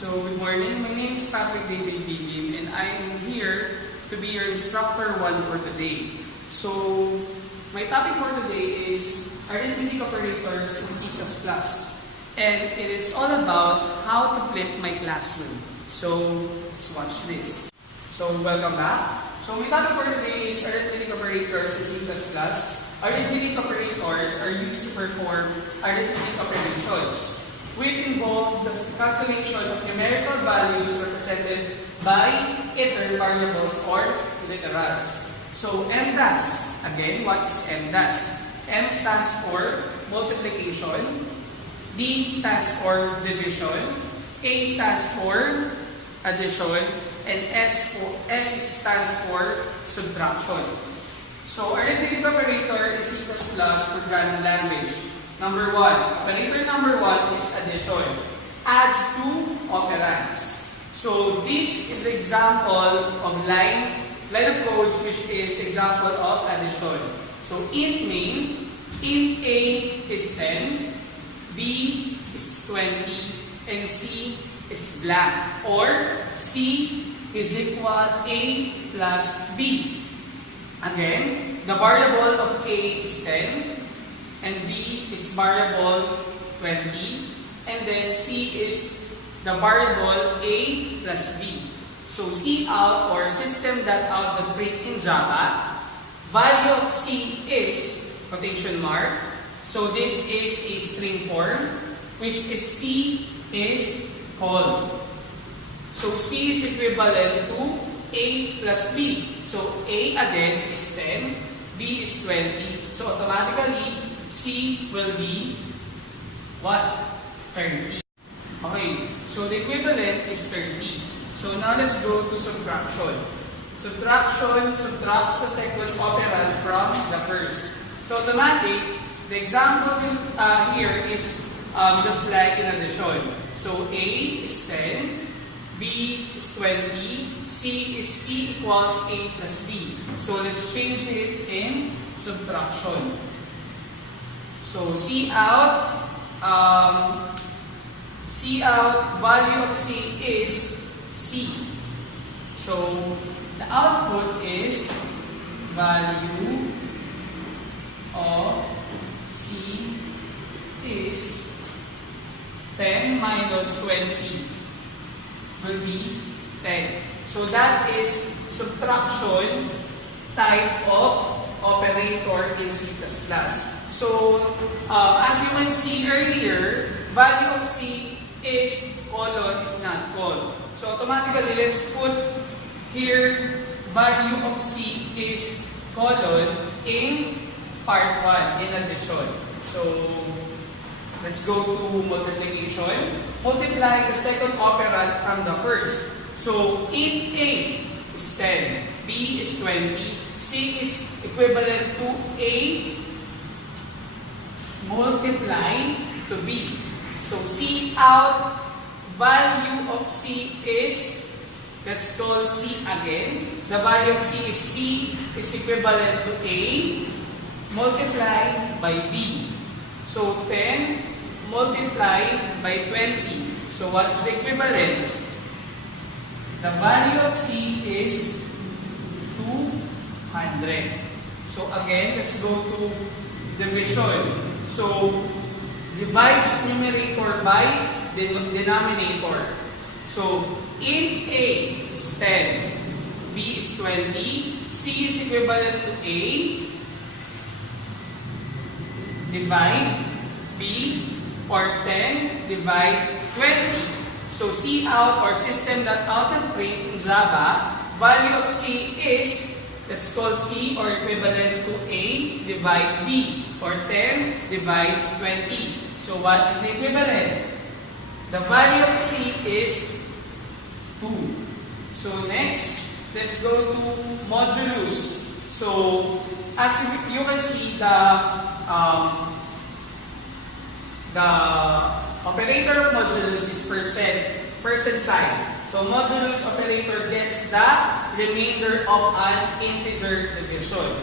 So, good morning. My name is Patrick David Bigim and I'm here to be your instructor 1 for today. So, my topic for today is arithmetic operators in C++. And it is all about how to flip my classroom. So, let's watch this. So, welcome back. So, my topic for today is arithmetic operators in C++. Arithmetic operators are used to perform arithmetic operations, which involve the calculation of numerical values represented by either variables or literals. So, MDAS. Again, what is MDAS? M stands for multiplication, D stands for division, A stands for addition, and S stands for subtraction. So, arithmetic operator is C++ programming language. Number 1. Operator number 1 is addition. Adds two operands. So, this is the example of line of codes which is example of addition. So, int main, int A is 10, B is 20, and C is blank. Or, C is equal A plus B. Again, the variable of A is 10, and B is variable 20, and then C is the variable A plus B. So, Cout or system.out the print in Java, value of C is quotation mark. So, this is a string form, which is C is call. So, C is equivalent to A plus B. So, A again is 10, B is 20. So, automatically, C will be what? 30. Okay, so the equivalent is 30. So, now let's go to subtraction. Subtraction subtracts the second operand from the first. So, automatic, the example here is just like in addition. So, A is 10, B is 20, C is C equals A plus B. So, let's change it in subtraction. So, Cout value of C is C. So, the output is value of C is 10 minus 20 will be 10. So, that is subtraction type of operator in C++. So, as you can see earlier, value of C is colon, is not call. So, automatically, let's put here, value of C is colon in part 1, in addition. So, let's go to multiplication. Multiply the second operand from the first. So, int A is 10, B is 20, C is equivalent to A multiply to B. So, Cout value of C is, let's call C again. The value of C is equivalent to A multiplied by B. So, 10 multiplied by 20. So, what is the equivalent? The value of C is 200. So, again, let's go to division. So, divides numerator by denominator. So, int A is 10, B is 20, C is equivalent to A, divide B, or 10 divide 20. So, Cout or system.out and print in Java, value of C is, let's call C or equivalent to A divide B, or 10 divide 20. So, what is the equivalent? The value of C is 2. So, next, let's go to modulus. So, as you can see, the operator of modulus is percent sign. So, modulus operator gets the remainder of an integer division.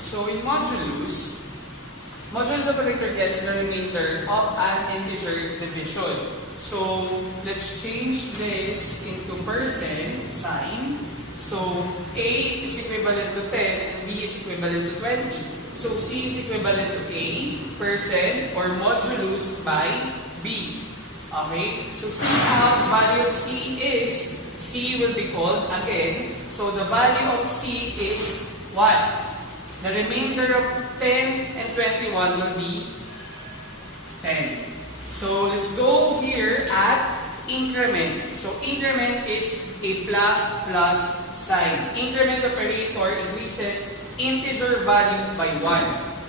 So, in modulus operator gets the remainder of an integer division. So let's change this into percent sign. So A is equivalent to 10 and B is equivalent to 20. So C is equivalent to A percent or modulus by B. Okay? So C, value of C is, C will be called again. So the value of C is 1. The remainder of 10 and 21 will be 10. So let's go here at increment. So increment is a plus plus sign. Increment operator increases integer value by 1.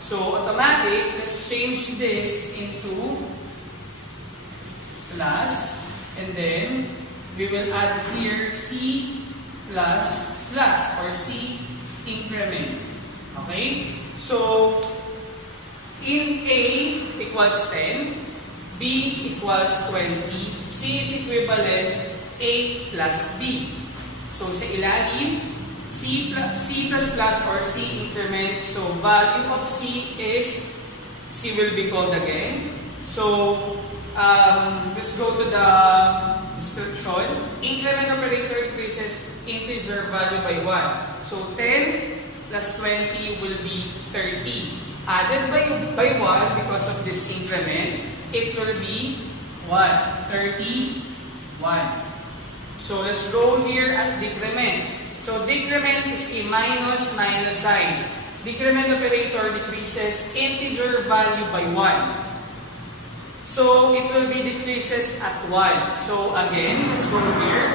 So automatic, let's change this into plus, and then we will add here C plus plus or C increment. Okay? So in A equals 10, B equals 20, C is equivalent A plus B. So sa ilalim, C plus plus or C increment. So value of C is, C will be called again. So let's go to the description. Increment operator increases integer value by 1. So 10 plus 20 will be 30. Added by 1 because of this increment, it will be what? 31. So let's go here at decrement. So decrement is a minus sign. Decrement operator decreases integer value by 1. So it will be decreases at 1. So again, let's go here.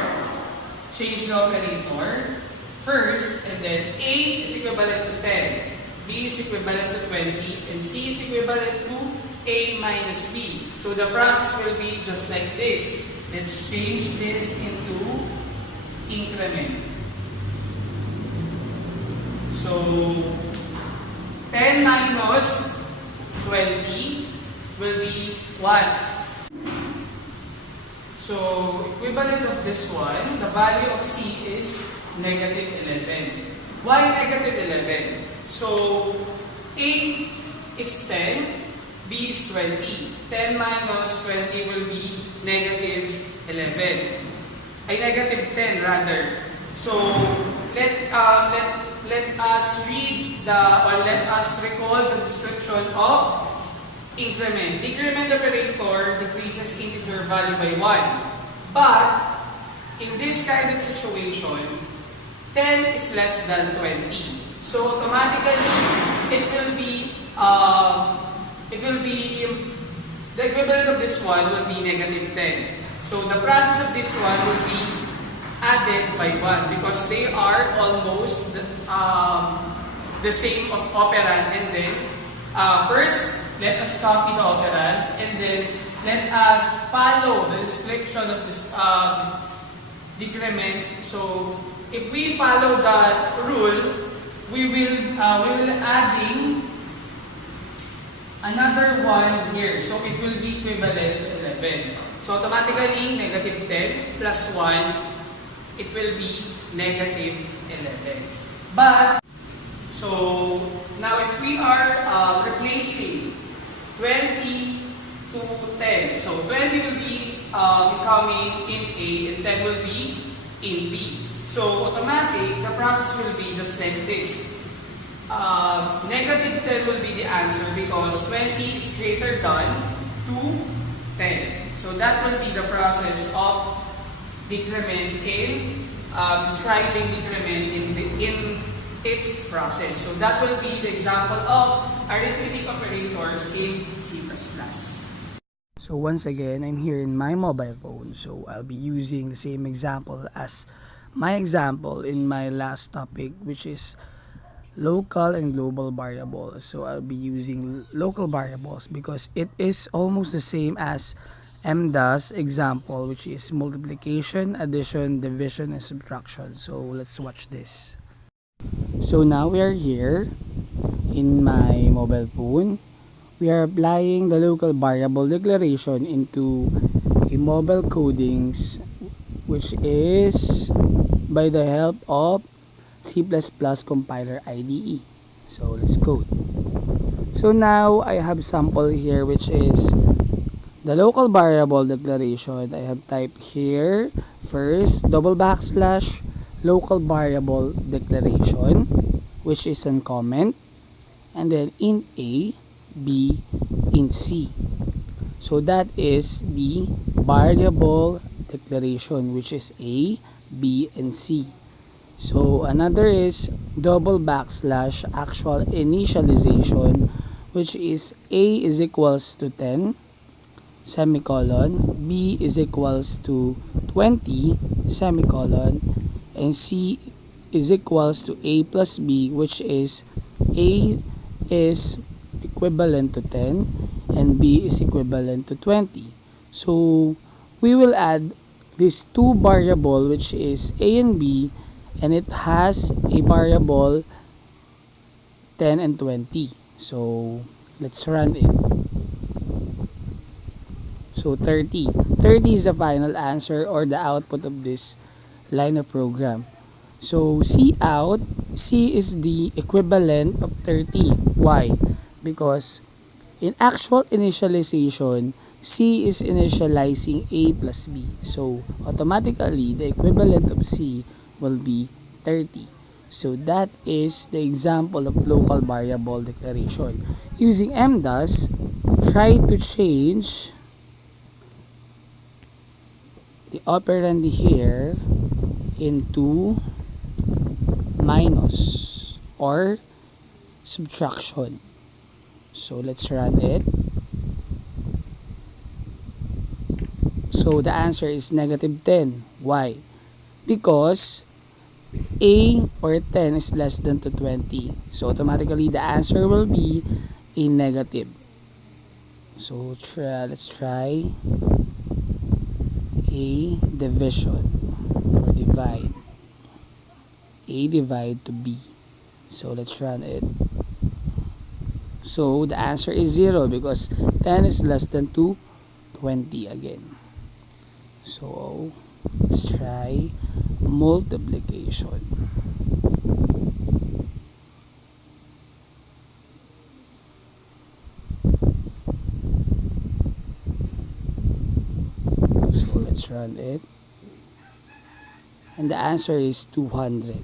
Change the operator. First, and then A is equivalent to 10. B is equivalent to 20. And C is equivalent to A minus B. So the process will be just like this. Let's change this into increment. So 10 minus 20 will be 1. So equivalent of this one, the value of C is negative 11. Why negative 11? So A is 10, B is 20. 10 minus 20 will be negative 11. Ay, negative 10 rather. So let us read let us recall the description of increment. Increment operator decreases integer value by 1. But in this kind of situation, 10 is less than 20. So automatically, it will be the equivalent of this one will be negative 10. So the process of this one will be added by 1 because they are almost the same operand. And then first, let us copy the operand, and then let us follow the description of this decrement. So if we follow that rule, we will adding another one here. So it will be equivalent to 11. So automatically, negative 10 plus 1, it will be negative 11. But, so now if we are replacing 20 to 10, so 20 will be becoming in A and 10 will be in B. So automatic, the process will be just like this. Negative 10 will be the answer because 20 is greater than 10. So that will be the process of decrement in describing decrement in its process. So that will be the example of arithmetic operators in C++. So once again, I'm here in my mobile phone. So I'll be using the same example as my example in my last topic, which is local and global variables. So I'll be using local variables because it is almost the same as MDAS example, which is multiplication, addition, division, and subtraction. So let's watch this. So now we are here in my mobile phone. We are applying the local variable declaration into a mobile codings, which is by the help of C++ compiler IDE. So let's code. So now I have sample here, which is the local variable declaration, I have typed here first double backslash local variable declaration, which is an comment, and then int A, B, int C. So that is the variable declaration, which is A, B, and C. So another is double backslash actual initialization, which is A is equals to 10 semicolon, B is equals to 20 semicolon, and C is equals to A plus B, which is A is equivalent to 10 and B is equivalent to 20. So we will add these two variable, which is A and B, and it has a variable 10 and 20. So let's run it. So 30. 30 is the final answer or the output of this line of program. So C out, C is the equivalent of 30. Why? Because in actual initialization, C is initializing A plus B. So automatically, the equivalent of C will be 30. So that is the example of local variable declaration. Using MDAS, try to change the operand here into minus or subtraction. So let's run it. So the answer is negative 10. Why? Because A or 10 is less than to 20. So automatically the answer will be a negative. So let's try a division or divide. A divide to B. So let's run it. So the answer is 0 because 10 is less than to 20 again. So let's try multiplication. So let's run it. And the answer is 200.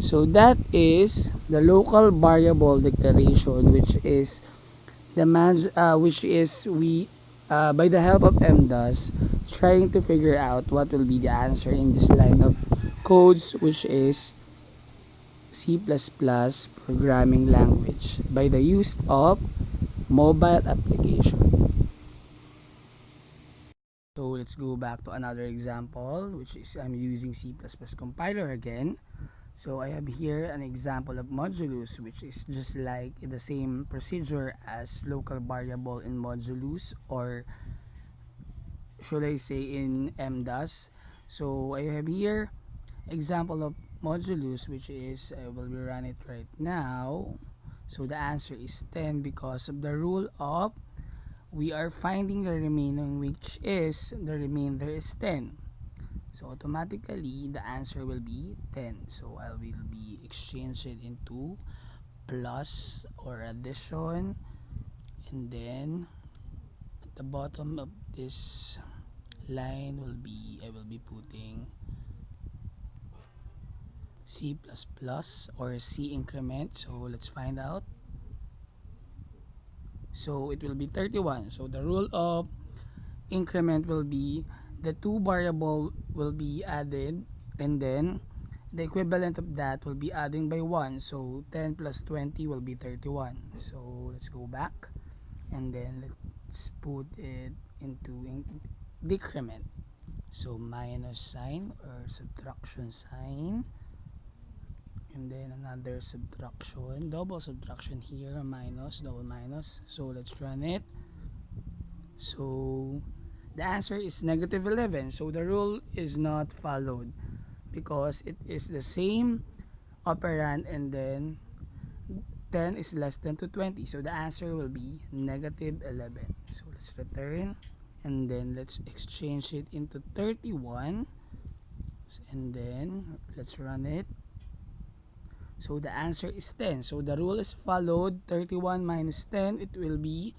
So that is the local variable declaration, which is we by the help of MDAS trying to figure out what will be the answer in this line of codes, which is C++ programming language by the use of mobile application. So let's go back to another example, which is I'm using C++ compiler again. So I have here an example of modulus, which is just like the same procedure as local variable in modulus, or should I say in MDAS. So I have here example of modulus, which is I will run it right now. So the answer is 10 because of the rule of we are finding the remaining, which is the remainder is 10. So automatically the answer will be 10. So I will be exchange it into plus or addition, and then at the bottom of this line will be I will be putting C++ or C increment. So let's find out. So it will be 31. So the rule of increment will be the two variable will be added, and then the equivalent of that will be adding by 1. So 10 plus 20 will be 31. So let's go back and then let's put it into decrement. So minus sign or subtraction sign, and then another subtraction, double subtraction here, minus, double minus. So let's run it. So the answer is negative 11. So the rule is not followed because it is the same operand, and then 10 is less than to 20. So the answer will be negative 11. So let's return, and then let's exchange it into 31, and then let's run it. So the answer is 10. So the rule is followed. 31 minus 10, it will be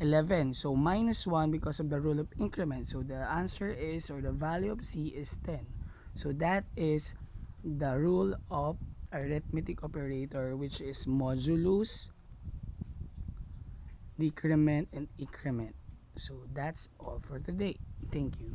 11. So minus 1 because of the rule of increment. So the answer is, or the value of C is 10. So that is the rule of arithmetic operator, which is modulus, decrement, and increment. So that's all for today. Thank you.